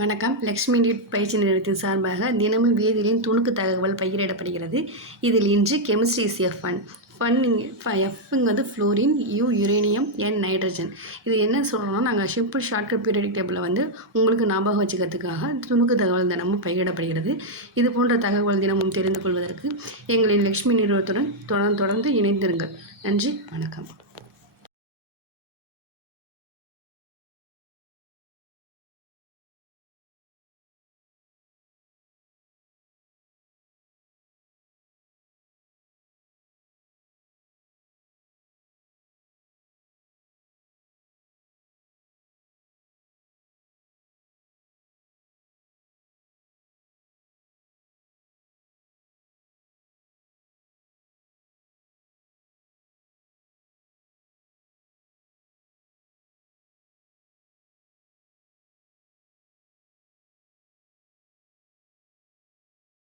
வணக்கம். லக்ஷ்மி நீட் பயிற்சி நிறுவனத்தின் சார்பாக தினமும் வேதியியலின் துணுக்கு தகவல் பகிரப்படுகிறது. இதில் இன்று கெமிஸ்ட்ரி இஸ் எஃப்1. எஃப்ங்க வந்து ஃப்ளோரின், யுரேனியம், நைட்ரஜன். இது என்ன சொல்கிறோம்னா, நாங்கள் சிம்பிள் ஷார்ட்கட் பீரியாடிக் டேபிளில் வந்து உங்களுக்கு ஞாபகம் வச்சுக்கிறதுக்காக துணுக்கு தகவல் தினமும் பகிரப்படுகிறது. இது போன்ற தகவல் தினமும் தெரிந்து கொள்வதற்கு எங்களின் லக்ஷ்மி நிறுவனத்துடன் தொடர்ந்து இணைந்திருங்கள். நன்றி, வணக்கம்.